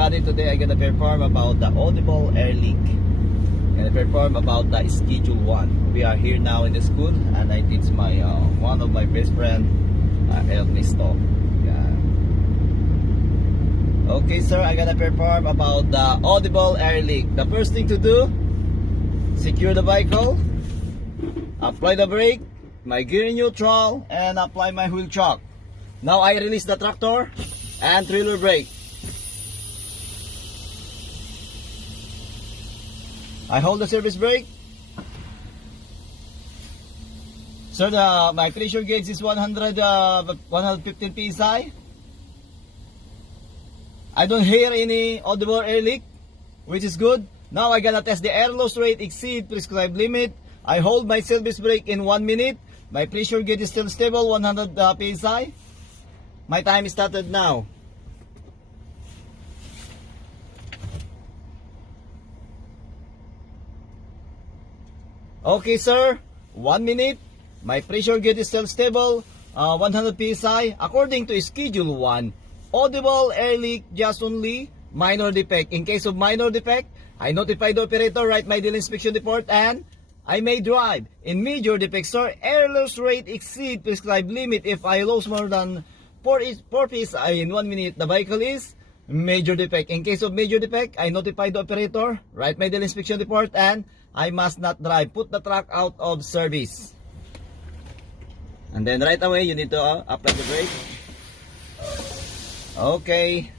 everybody, today I'm gonna perform about the audible air leak. I'm gonna perform about the schedule 1. We are here now in the school and I teach my one of my best friend, Ernesto. Yeah. Okay sir, I'm gonna perform about the audible air leak. The first thing to do, secure the vehicle, apply the brake, my gear in neutral, and apply my wheel chock. Now I release the tractor and trailer brake. I hold the service brake. Sir, my pressure gauge is 115 psi. I don't hear any audible air leak, which is good. Now I gotta test the air loss rate exceed prescribed limit. I hold my service brake in 1 minute. My pressure gauge is still stable, 100 psi. My time is started now. Okay sir, 1 minute. My pressure gauge is still stable, 100 psi. According to schedule 1, audible air leak just only minor defect. In case of minor defect, I notify the operator, write my deal inspection report, and I may drive. In major defect, sir, air loss rate exceed prescribed limit. If I lose more than 4 psi in 1 minute, the vehicle is major defect. In case of major defect, I notify the operator, write my deal inspection report, and I must not drive. Put the truck out of service. And then right away, you need to apply the brake. Okay.